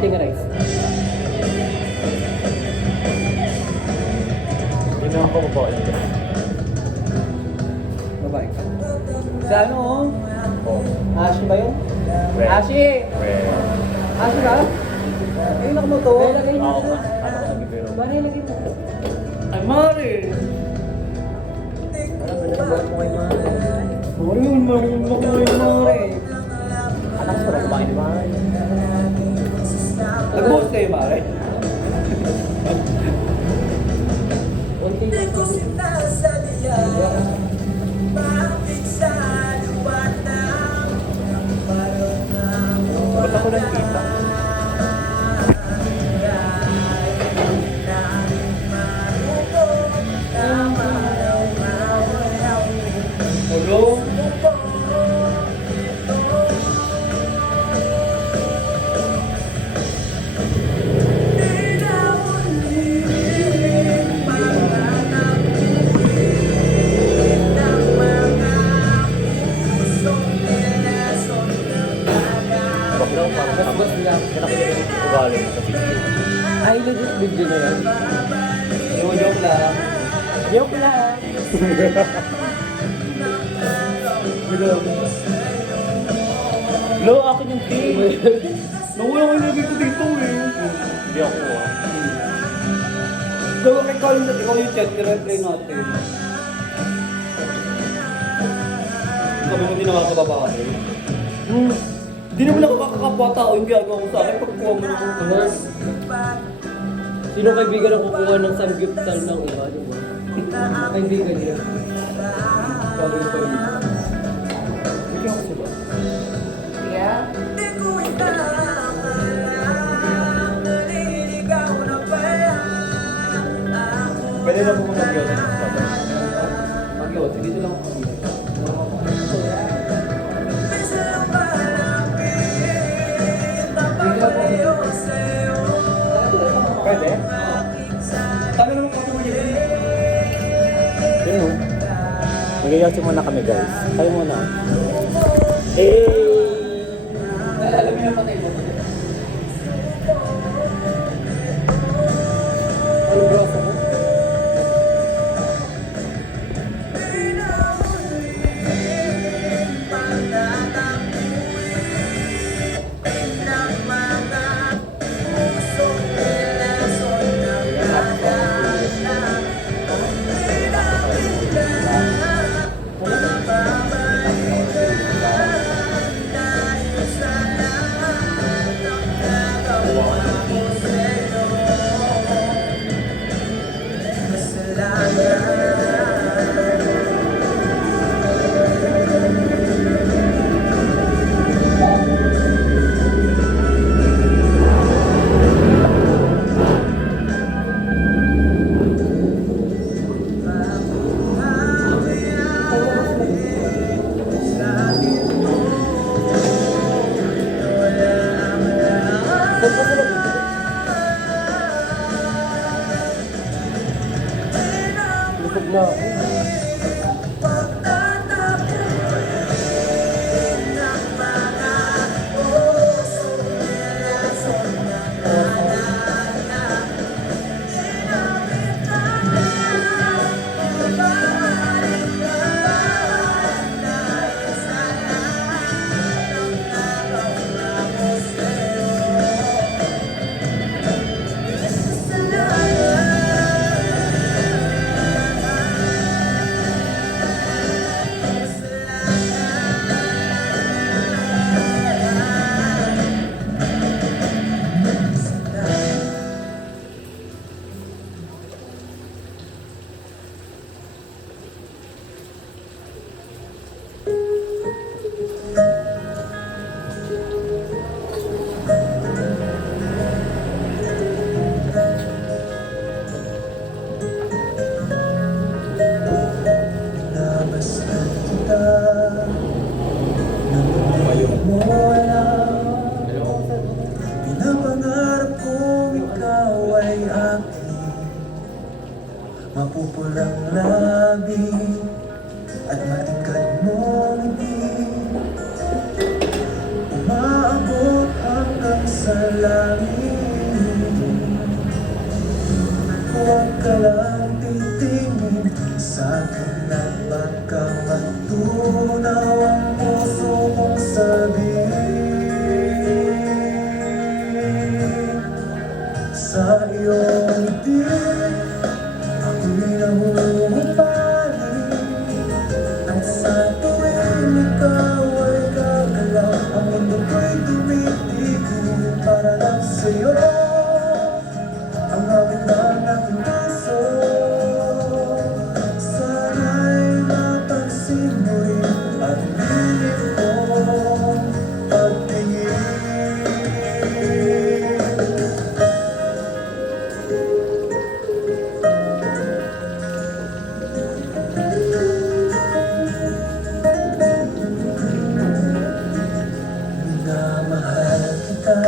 Fighting rice. Hindi na ako babae. Babae ka. Sa ano Oh. Ashi ba yun? Well. Ashi! Well. Ashi ba? Ayun ako mo to. Lagay mo. Oo nga. Ano ko nabibiro? Ba nilagay mo? Ay, Mari! Ano mo kay Mari? Mari yun, Mari. Anak ko na babae ni Mari. Nag-boss kayo, Mari? Unti lang. Ba't ako nagkita? Hello? Wag lang parang Mas lang. ugali mo sa video. Ay, legit video na yan. Joke lang. Joke lang. Lo, akin yung cake. Nawala ko yung ko dito eh. Hindi ako ah. Gawin kay Colin natin, ikaw yung chat, i-replay natin. Sabi mo, hindi nakakababae. Hindi naman nakakakapwa tao yung ginagawa ko sa akin. Pagkuha mo naman ko. Sino kaibigan ang kukuha ng sanggipsal ng iba, di ba? Kaibigan niya. Sabi ko rin. Bigyan ko siya. Yeah? Pwede na po kung mag-yoga. Mag-iwat, dito lang ako. Pwede? Sabi naman kasi mo yun. Yun o. Mag-yoga muna kami guys. Tayo muna. Eh! Alam mo yung patay mo. Ano bro ako? Lusog na ako. Pinapangarap kong ikaw ay aking mapupulang labi at matingkad mong ngiti, umaabot hanggang sa manalangin. Huwag ka lang titingin sa akin at baka matunaw ang puso kong sabihin. Sa iyong ngiti, ako'y nahuhumaling. At sa tuwing ikaw ay gagalaw, ang mundo ko'y tumitigil para lang sa'yo. Ang hawig ng aking puso, sana'y mapansin mo rin ang pilit kong pagtingin. Minamahal kita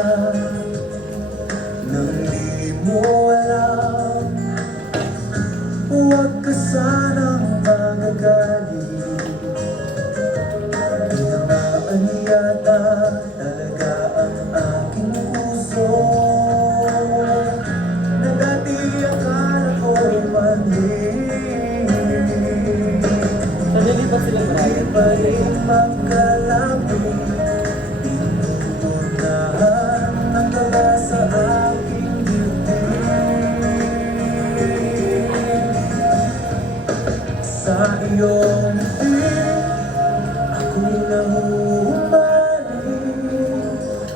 nang di mo alam. Huwag ka sanang magagalit. Tinamaan yata talaga ang aking puso, na dati akala ko'y mali. Sanali ba sila Di Brian? pa rin magkalapit, pinupunahan ang gaba sa aking dibdib. Sa iyong ngiti, ako'y nahuhumaling.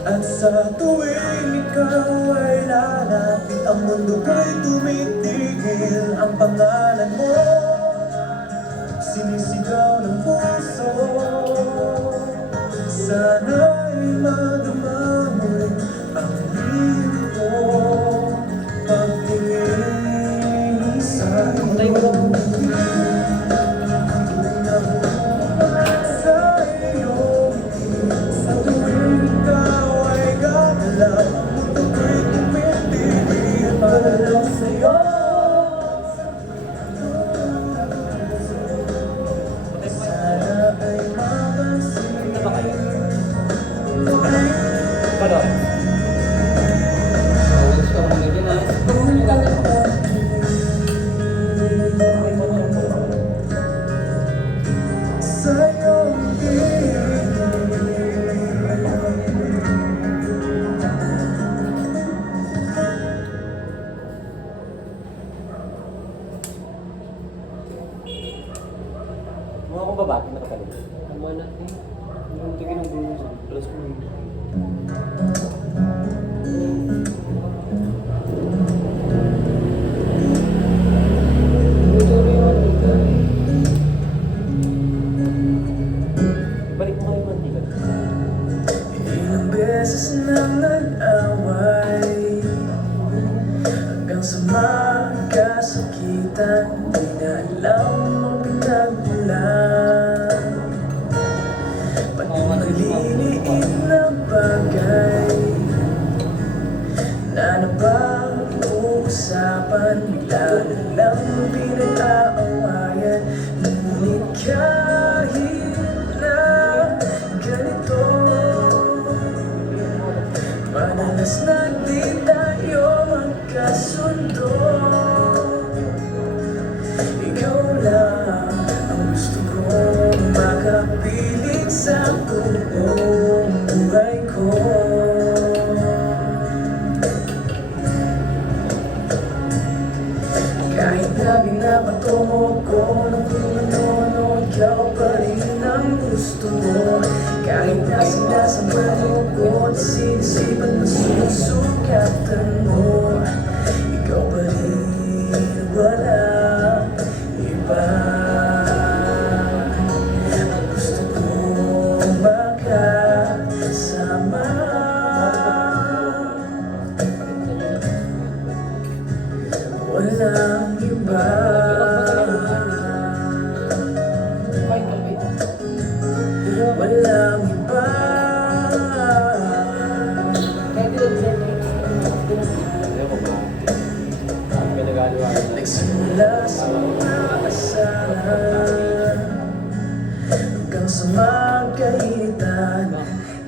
At sa tuwing ikaw ay lalapit, ang mundo ko'y tumitigil. Ang pangalan mo sinisigaw ng puso, sana'y madama mo rin ang hilig ko pagtingin sa iyong ngiti. Ako'y nahuhumaling sa iyong ngiti. Sa tuwing ikaw ay gagalaw, ang mundo ko'y tumitigil para lang sa'yo. Sana ay mapansin Ano ba kayo? Ano? Awards ka mga medyo na. sa iyong ngiti. Mga akong babae, nakapalit. Tama natin. Ang tingin ng bruise. Plus ko yun. Balik mo kayo mantika. Ilang beses nang nag-away, hanggang sa magkasakitan, di na alam ang pinagmulan. Pati maliliit na bagay na napag-uusapan, bigla na lang pinag-aawayan. Ngunit kahit na ganito, madalas na di tayo magkasundo. Ikaw lang ang gusto kong makapiling sa buong buhay ko. Kahit na binabato ko ng kung ikaw pa rin ang gusto mo. Kahit na sinasamahan ko, sinisipan mo, sinusukatan mo, ikaw pa rin, walang iba. Ang gusto kong makasama, walang iba. Walang iba. Ayaw ko ba? May nagagawa ka na. Nagsimula sa mga kasalan hanggang sa magkahitan,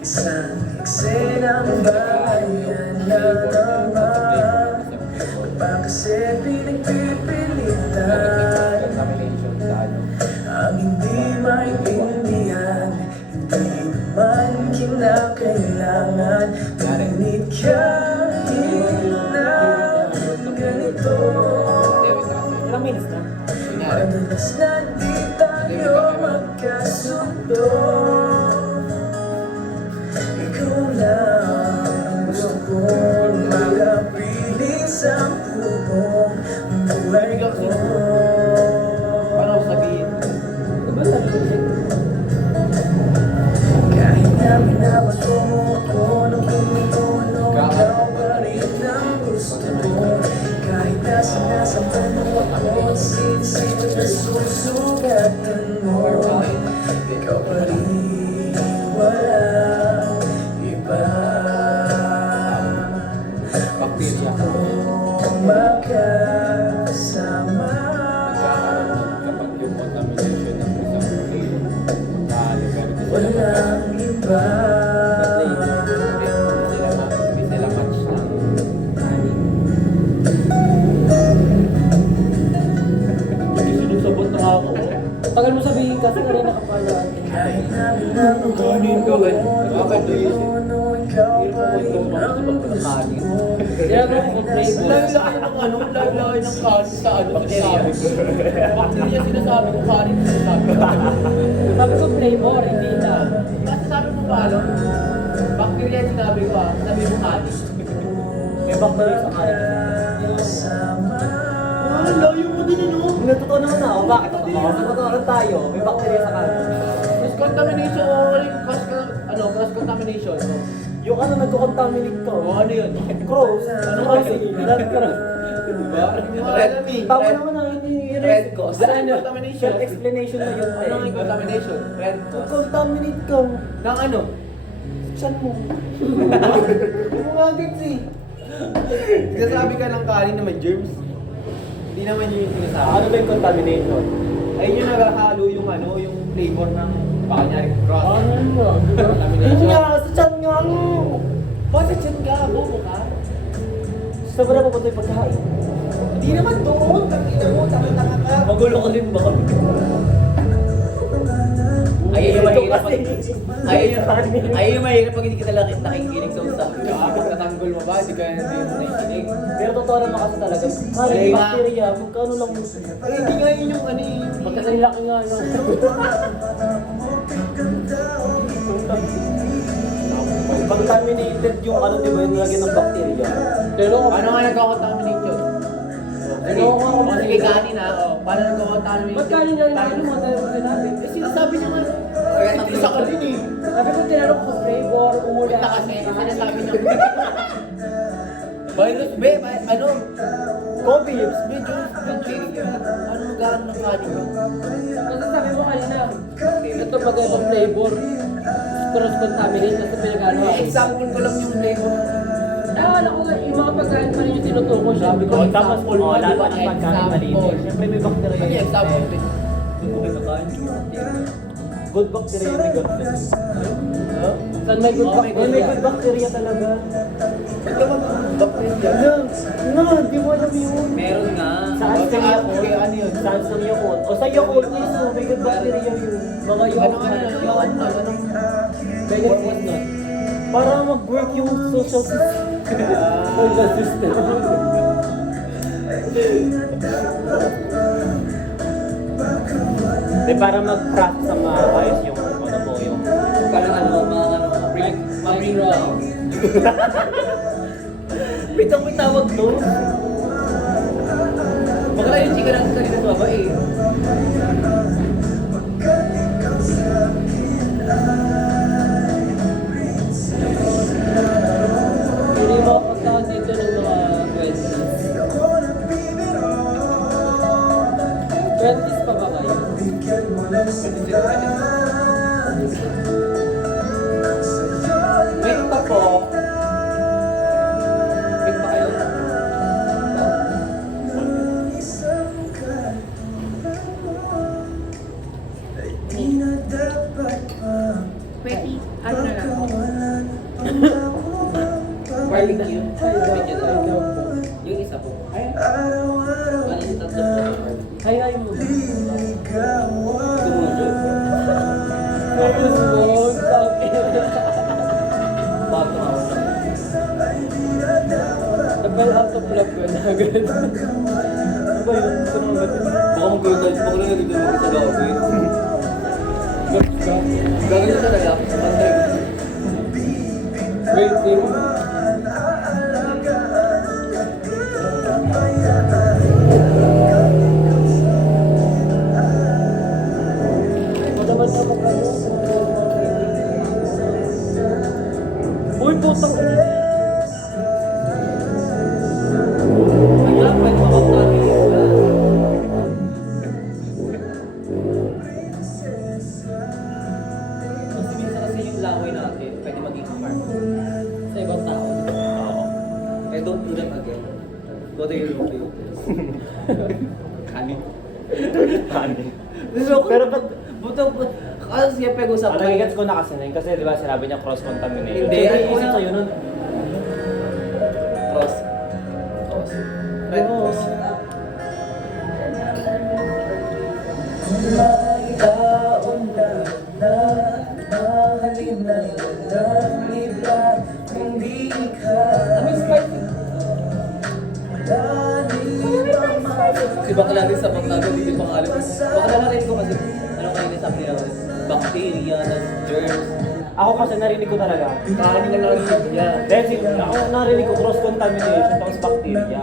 isang eksenang bayan na kailangan Ngunit kahit na ganito Ilang minutes na? Madalas na di tayo magkasundo Ikaw lang ang gusto kong magapiling sa buong buhay ko Paano ko sabihin? Diba sabi ko? Kahit na binabato mo ako nung kumutulo Ikaw pa rin ang gusto ko Kahit na sinasampal mo ako Sin-sin na susugatan mo Ikaw pa rin walang iba Bacteria. Kung magkasama Kapag yung contamination ng isang plate, lugar Walang iba hindi sila match ng honey. Sinusabot na ako. Tagal mo sabihin kasi kanina kapalaan. Kahit na binabato mo ikaw pa rin ang gusto ko Kaya mo complain mo. Lagi-laki ng ano, lagi-laki ng kanin sa ano, sinasabi ko. Bacteria sinasabi ko, kanin sinasabi ko. Sabi ko flavor, hindi na. Kasi sabi mo ba ano? Bacteria sinabi ko sabi mo kanin. May bacteria sa kanin. Layo mo din ano? Totoo naman ako. Bakit? Sa totoo tayo, may bacteria sa kanin. Cross contamination cross contamination. Yung ano, nagko-contaminate ka. Ano yun? Cross. Ano kasi? Blood cross. Diba? Tama naman ang hindi Red cross. Ano? Contamination. Self-explanation na yun. Ano ang contamination? Red cross. Contaminate ka. Ng ano? Saan mo? Hindi mo nga gets eh. Sinasabi ka ng kanin naman germs. Hindi naman yun yung sinasabi. Ano ba yung contamination? Ay yung naghahalo yung ano, yung flavor ng baka nyari cross. Ano mo? Yun Contamination. nga, sa chan nga ano. Bakit dyan ka? Bobo ka? Sa ba na pupunta yung pagkain? Hindi naman doon. Tangina mo, tanga-tanga ka. Magulo ka din ba? Ayun yung mahirap pag... Ayun Ayun yung mahirap pag hindi kita nakikinig sa usap. Pagkatanggol mo ba? Hindi ka nakikinig. Pero totoo naman kasi talaga. Kaya Ay, yung nga. bacteria, magkano lang mo? Eh, hindi nga yun yung ano eh. Magkasalaki nga no. Contaminated yung ano, di ba, yung lagyan ng bacteria. Pero Paano nga nagkakontaminate yun? Sige, Oo, nga, o sige kanin ha. Paano nagkakontaminate? ba't kanin na rin mo tayo sinabi? Eh, sinasabi niya nga. Kaya isa ka din eh. Sabi ko tinanong ko flavor, umula. Wait na kasi, sinasabi niya. Virus, be, ano? COVID. Medyo, ano gaan ng kanin mo? Kasi sabi mo kanina, ito bagay ibang flavor. Cross contaminate kasi pinagano ako. Example ko lang yung flavor. Alam ko nga, yung mga pagkain pa rin yung tinutuko siya. Sabi ko, Oh, tapos example nga, lahat di ba? ng pagkain malinis. Example. Siyempre may bacteria. Ano yung example? Good bacteria yung may good bacteria. Saan may good Oh, may May bacteria? good bacteria talaga. Ba't ka mag-bacteria? Di mo alam yun. Meron nga. Saan sa Yakult? Okay, ano yun? Saan sa Yakult? O sa Yakult mismo, may good bacteria yun. Mga Ano anong benefit nun. Para mag-work yung social system. Social system. Di para mag-practice ang maayos yung ano mo, yung Parang bring down. pitang may tawag to. Baka lang yung chika natin kanina sa baba eh. Hindi mo pagkakas dito ng mga 20s. 20s pa ba kayo? Wait pa po. Wait pa kayo. Pwede, ano na lang. Barbecue. Ay, Yung isa po. Ayun. Hay mo. Gumulo. Ayun, Well, out of love ko na agad. Ano ba yun? Ito naman ba? Baka magkaroon tayo. Baka lang nandito naman sa gawin. Gagawin talaga. Pantay ko. Waiting. Ito naman ako kayo. Uy, putang ina. Kaya, pwede makapagtali. Kasi minsan kasi yung laway natin, pwede maging smart. Sa ibang tao. Oo. Eh, don't do that again. Go to your room. Kanin. Kanin. Pero ba't, Buto, kasi siya pag-usap ang nagigets ko na kasi na yun, kasi di ba sinabi niya cross-contamination. Hindi, Ay, ay, isip sa'yo nun. Cross. Cross. Red cross. Taon na mahalin na walang iba kundi ikaw. Si bakla din sa bakla din yung pangalan. Bakla na rin ko kasi ano kayo sabi nila bacteria, germs. Ako kasi narinig ko talaga. Kanin na lang niya. Dahil ako narinig ko cross-contamination, tapos bacteria,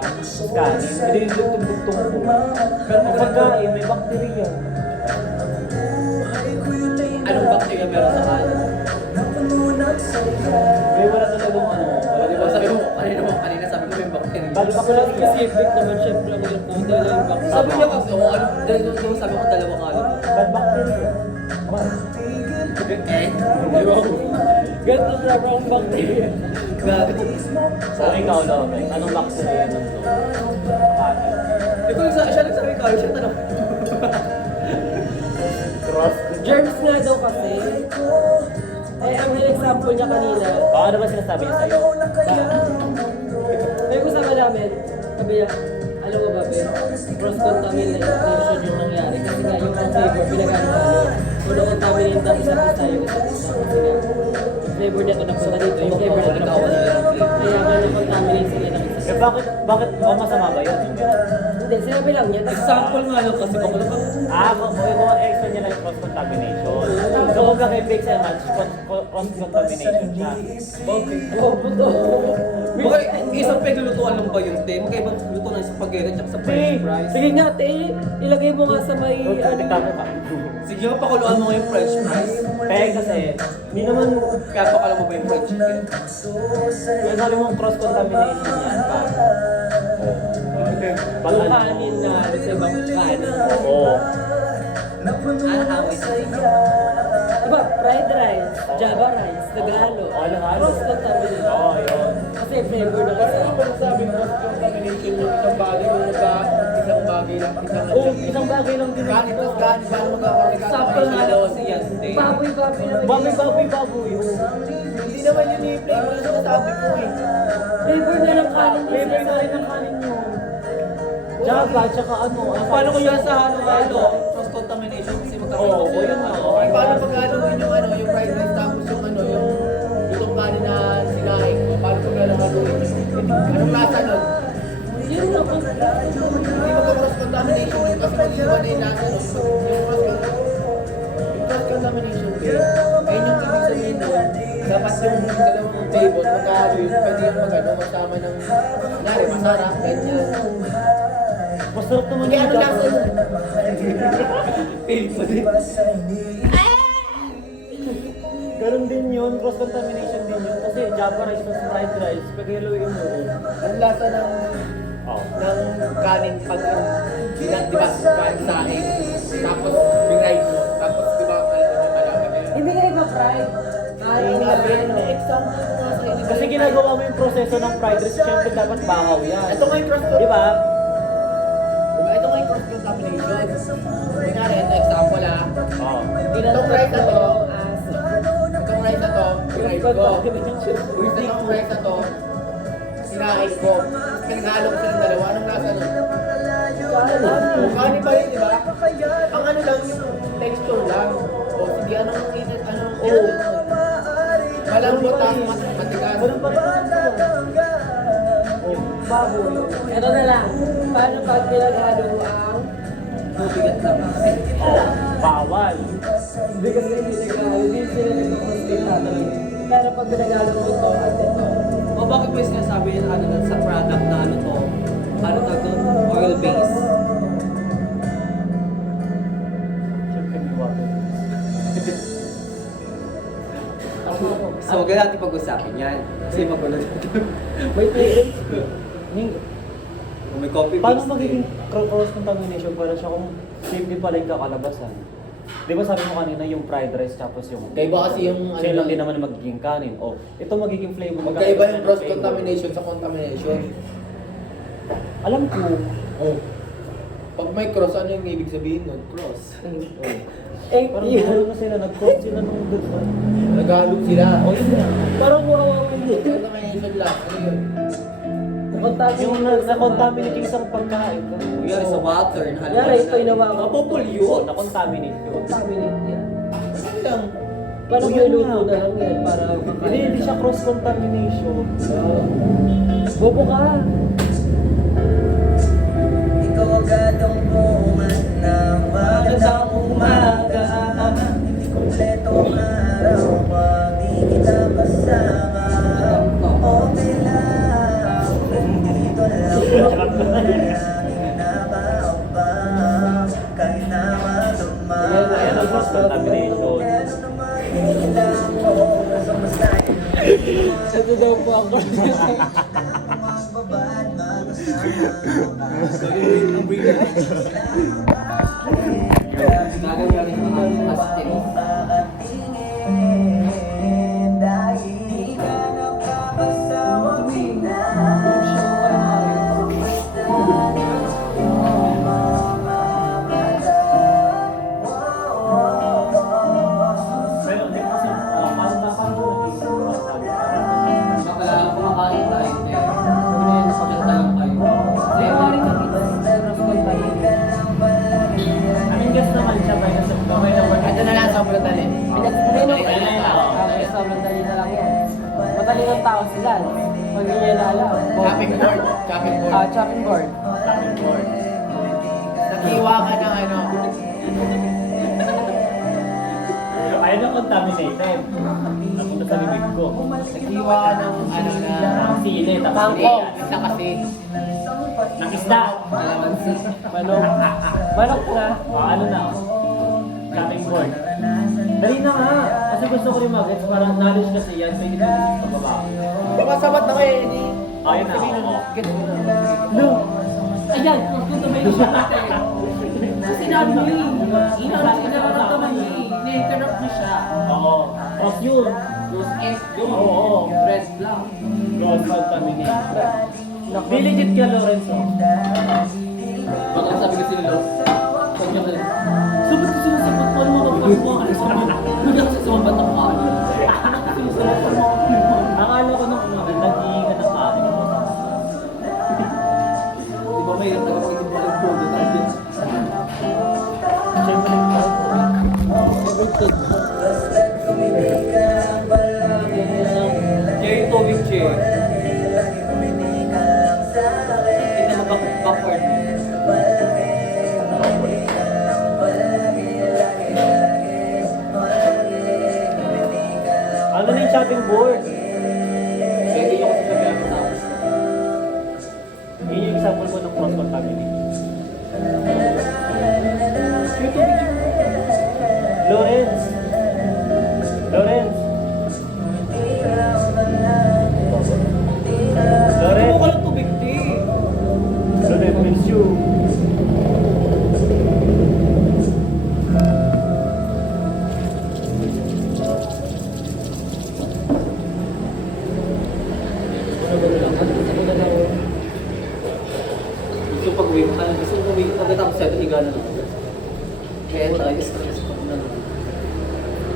kanin. Hindi yung tugtog ko. Pero ang pagkain, may bacteria. Anong bacteria meron sa kanin? May wala talagang ano. Wala di ba sabi mo kanina sabi ko may bacteria. Bad Wala bacteria. specific naman syempre ako yung hindi na yung back. Sabi niya kasi ano, dahil yung sabi ko dalawa nga lang. Bad bacteria. Eh? Ganito na ang bacteria. Gabi. So ikaw, Love, anong bacteria nun to? Kanin. Ikaw siya nagsabi ka, siya tanong. Cross. Germs nga daw kasi. Eh, ang example niya kanina. Ano ba sinasabi niya sa'yo? May kasama namin, sabi niya, alam mo ba, be, cross-contamination yung nangyari. Kasi nga yung flavor, pinag-ano-ano. Kung contaminate daw isa pista yung isa pista. Kasi nga, yung flavor niya ito napunta dito, yung flavor niya ito napunta dito. Kaya nga nag-contaminate sila ng isa. Eh bakit masama ba yun? Hindi, sinabi lang niya. Example nga lang kasi baka lang Kung explain niya lang yung cross-contamination. So kung kaka-mix and match, cross-contamination siya. Okay. Oh, puto. Baka isang paglulutuan lang ba yun, te? Magkaibang luto ng spaghetti at sa french fries. Sige nga, te, ilagay mo nga sa may, Tignan mo ka. Sige nga, pakuluan mo nga yung french fries. Eh kasi, hindi naman, Kaya pakalan mo ba yung fried chicken? yung sabi mong cross-contamination yan pa. yung kanin na sa ibang kanin. Oo. Ahaway sa Diba, fried rice, java rice, Tagalog. Halo-halo. Cross-contamination. Oo, yun. Kasi flavor na kasi. Sabi mo, contamination yung isang bagay mo sa isang bagay lang, Oo, isang bagay lang din. Ganit, tapos ganit, paano magkakaroon ka? Example nga lang kasi yan, te. Baboy-baboy na Baboy. Hindi naman yun yung flavor na sinasabi ko eh. Flavor na ng kanin niya. Flavor na rin ang kanin nyo. Java, tsaka ano. Paano ko yan sa halo-halo? Cross-contamination kasi magkakaroon Oo, kasi yun nga. Okay, paano pag-haluin yung ano, yung fried rice tapos yung ano, yung lutong kanin na sinaing mo, paano pag-haluin? Anong lasa nun? Yun nga po. Hindi magka-cross-contamination yun kasi mag-iwan na yung lasa nun. Yung cross-contamination din, ayun yung ibig sabihin nun. Dapat yung dalawang table, magkahalo yun, pwede yung mag-ano, magsama ng, kunwari, masarap, ganyan. Masarap naman Kaya yung ano lasa Java. nun? Feel ko din. Ganun din yun, cross-contamination din yun. Kasi Java rice plus fried rice, pag haluin mo. Ang lasa ng Oo. kanin pag di ba kanin sa akin tapos binay mo tapos di ba malaki na yun. Hindi nga iba fried. Kanin na rin. May example ko nga sa inyo. Kasi ginagawa mo yung proseso ng fried rice, syempre dapat bahaw yan. Ito nga yung cross Di ba? ito nga yung cross contamination. Kunyari, ito example Oo. Itong rice na to, itong rice na to, binay ko. Itong rice na to, sinahin ko. Pinaghalo ko silang dalawa. Anong lasa nun? Kanin pa rin, di ba? Ang ano lang, yung texture lang. O sige, anong malambot tapos matigas. Ganun pa rin. Oo. baboy. Ito na lang. Paano pag pinaghalo ang mabigat na kasi? Oh, bawal. Hindi kasi pinaghalo. Hindi sila nag-crossfit talaga. Pero pag pinaghalo mo ito at ito. O bakit mo yung sinasabi yun ano, sa product na ano to? Ano tawag to? Oil base. Siyempre may water. So, huwag natin pag-usapin yan. Kasi magulo dito. May tigil. Kung may copy Paano paste magiging eh. cross-contamination para siya kung same din pala yung kakalabasan? Di ba sabi mo kanina yung fried rice tapos yung... Kaiba kasi yung ano Same lang lang. din naman ang magiging kanin. O, ito magiging flavor. Magkaiba yung ng cross flavor. contamination sa contamination. Alam ko. Oh. Pag may cross, ano yung ibig sabihin nun? Cross. Parang siguro na sila, nag-cross sila nung doon ba? Naghalog sila. O, yun na. Parang wawawa yun. Contamination lang. Ano yun? Yung na-contaminate yung isang pagkain. Kuya, sa water, nahalala Yari, ito yung nawawa. Napopolute. Na-contaminate yun. Contaminate yan. Ano lang? Parang Yun niluto nga. na lang yan para Hindi siya cross-contamination. Bobo ka. Ikaw agad ang buman ng magandang umaga. Hindi kompleto ang araw pag di kita kasama. Okay lang, nandito lang ako laging nabaaba. Kahit na maduma. Ayan ang cross-contamination. Ano naman hilang ko sa masaya. Ito daw po ako. Magbabad, magkasama. Gagawin natin ang astig. Pakatingin dahil di ka nakakasawang tingnan. Pero hindi kasi, parang Baka kumakain tayo, eh. Sabi niya, napaganda lang kayo. Kaya nga rin nakita sa cross-contaminate. Anong gas naman siya ba yung sa kamay naman? Ito na lang, sobrang dali. Sobrang dali na lang yan. Mataling ang tao sila. Pag hindi niya alam. Chopping board. Chopping board. Chopping board. Chopping board. Nakiwa ka ng ano. Ayun ang contaminated. Napunta sa bibig ko. Nakiwa ka ng ano na. Ang sili, tapos Tangkong. Isa kasi. ng isda. Manok. Manok na. Ano na? Chopping board. Dali na nga. Kasi gusto ko rin mag-gets. Parang knowledge kasi yan. Pwede ko rin pababa. Sumasabat na kayo. Hindi. Ayun na. Get mo na. No. Ayan, cross-contamination natin. Sinabi niyo yun. Inaramdaman niyo yun. Na-interrupt niyo siya. Oo. Tapos yun. Those S, yun. Oo. Red lang. Cross contamination. Di legit ka, Lorenzo. Baka sabi kasi nila, pag niya kayo, Sabat ko sinasabat mo, ano mga kapag alis ako. Hindi ako sa mga batang kaano. Akala ko nung nag-iingat ng kanin. di ba may hirap na kapag hindi mo nag-prodo tayo. Siyempre, Everything. Kaya yung tubig, Che. Tingnan mo backward mo. ano na yung chopping board? Pwede yung kasi sabihan mo tapos. Yun yung example ko ng cross contamination. Lawrence! Lawrence! Ano Lawrence! ka lang tubig, Che? Lawrence, miss you. Gusto pag-uwi mo, ano, gusto mo uwi, pagkatapos sa'yo, higa na lang. Kaya tayo, stress pag na lang.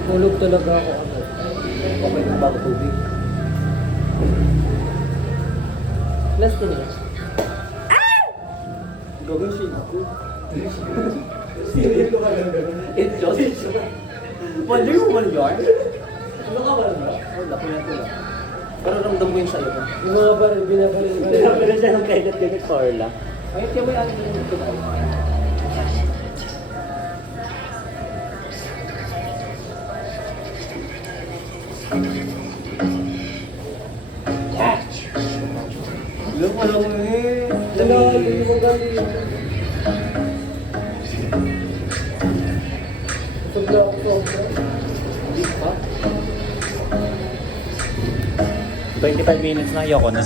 Tulog talaga ako. Okay na bago tubig. Last minutes. Gagawin siya ako. It just... Wonder mo man yun? Ano ka ba na? Wala ko na ito lang. Pero ramdam mo yung sa'yo. Yung mga baril, binabaril. Pero siya ng kailat-kailat Carla. Ay, siya mo yung aling yung ito tayo. Alam mo lang eh. Wala, hindi mo galing. Sobra ako, sobra. 25 minutes na, ayoko na.